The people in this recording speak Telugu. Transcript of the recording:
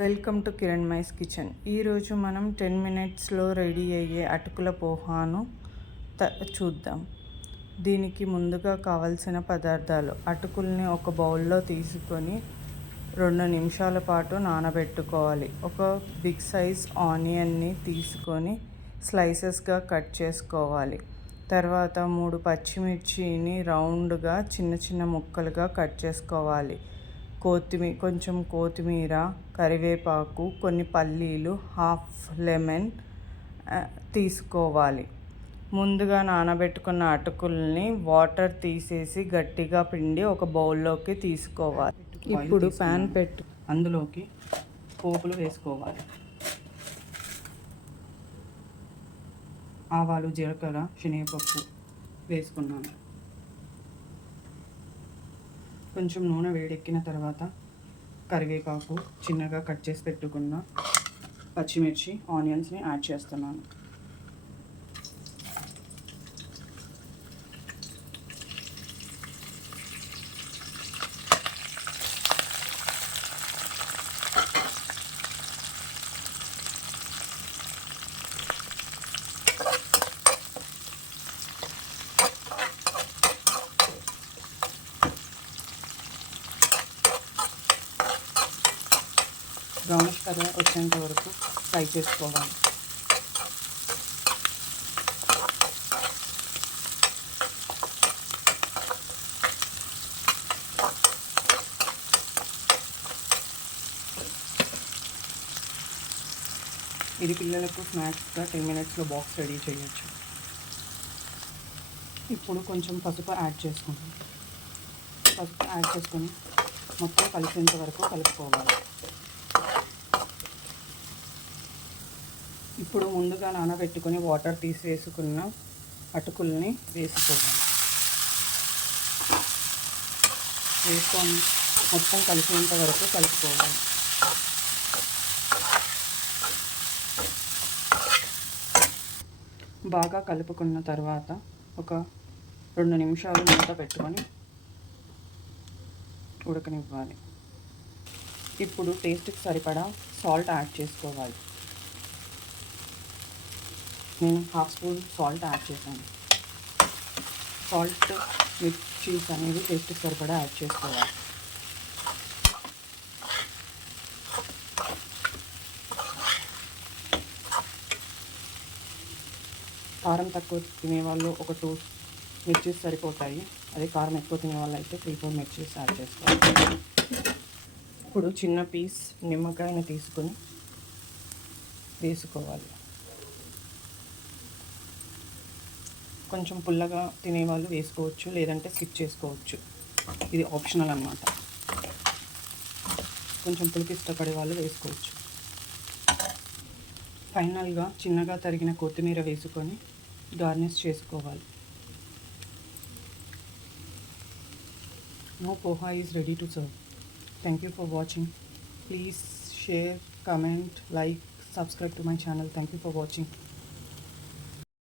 వెల్కమ్ టు కిరణ్ మైస్ కిచెన్. ఈరోజు మనం 10 మినిట్స్లో రెడీ అయ్యే అటుకుల పోహాను చూద్దాం. దీనికి ముందుగా కావలసిన పదార్థాలు: అటుకుల్ని ఒక బౌల్లో తీసుకొని 2 నిమిషాల పాటు నానబెట్టుకోవాలి. ఒక బిగ్ సైజ్ ఆనియన్ని తీసుకొని స్లైసెస్గా కట్ చేసుకోవాలి. తర్వాత 3 పచ్చిమిర్చిని రౌండ్గా చిన్న చిన్న ముక్కలుగా కట్ చేసుకోవాలి. కొంచెం కొత్తిమీర, కరివేపాకు, కొన్ని పల్లీలు, హాఫ్ లెమన్ తీసుకోవాలి. ముందుగా నానబెట్టుకున్న అటుకుల్ని వాటర్ తీసేసి గట్టిగా పిండి ఒక బౌల్లోకి తీసుకోవాలి. ఇప్పుడు ప్యాన్ అందులోకి పోపులు వేసుకోవాలి. ఆవాలు, జీలకర్ర, శనగపప్పు వేసుకున్నాను. కొంచెం నూనె వేడెక్కిన తర్వాత కరివేపాకు, చిన్నగా కట్ చేసి పెట్టుకున్న పచ్చిమిర్చి, ఆనియన్స్ని యాడ్ చేస్తున్నాను. బ్రౌనిష్ కలర్ వచ్చేంత వరకు ఫ్రై చేసుకోవాలి. ఇది పిల్లలకు స్నాక్స్గా 10 మినిట్స్లో బాక్స్ రెడీ చేయొచ్చు. ఇప్పుడు కొంచెం పసుపు యాడ్ చేసుకుంటాం. పసుపు యాడ్ చేసుకొని మొత్తం కలిసేంత వరకు కలుపుకోవాలి. ఇప్పుడు ముందుగా నానబెట్టుకొని వాటర్ తీసివేసుకున్న అటుకుల్ని వేసుకొని మొత్తం కలిసేంత వరకు కలుపుకోవాలి. బాగా కలుపుకున్న తర్వాత ఒక 2 నిమిషాలు మూత పెట్టుకొని ఉడకనివ్వాలి. ఇప్పుడు టేస్ట్కి సరిపడా సాల్ట్ యాడ్ చేసుకోవాలి. నేను హాఫ్ స్పూన్ సాల్ట్ యాడ్ చేశాను. సాల్ట్ మిర్చీస్ అనేవి టేస్ట్కి సరిపడా యాడ్ చేసుకోవాలి. కారం తక్కువ తినేవాళ్ళు ఒక 2 మిర్చీస్ సరిపోతాయి. అదే కారం ఎక్కువ తినేవాళ్ళు అయితే 3-4 మిర్చీస్ యాడ్ చేసుకోవాలి. ఇప్పుడు చిన్న పీస్ నిమ్మకాయని తీసుకొని వేసుకోవాలి. కొంచెం పుల్లగా తినేవాళ్ళు వేసుకోవచ్చు, లేదంటే స్కిప్ చేసుకోవచ్చు. ఇది ఆప్షనల్ అన్నమాట. కొంచెం పులుపు ఇష్టపడే వాళ్ళు వేసుకోవచ్చు. ఫైనల్గా చిన్నగా తరిగిన కొత్తిమీర వేసుకొని గార్నిష్ చేసుకోవాలి. Now poha is ready to serve. Thank you for watching. Please share, comment, like, subscribe to my channel. Thank you for watching.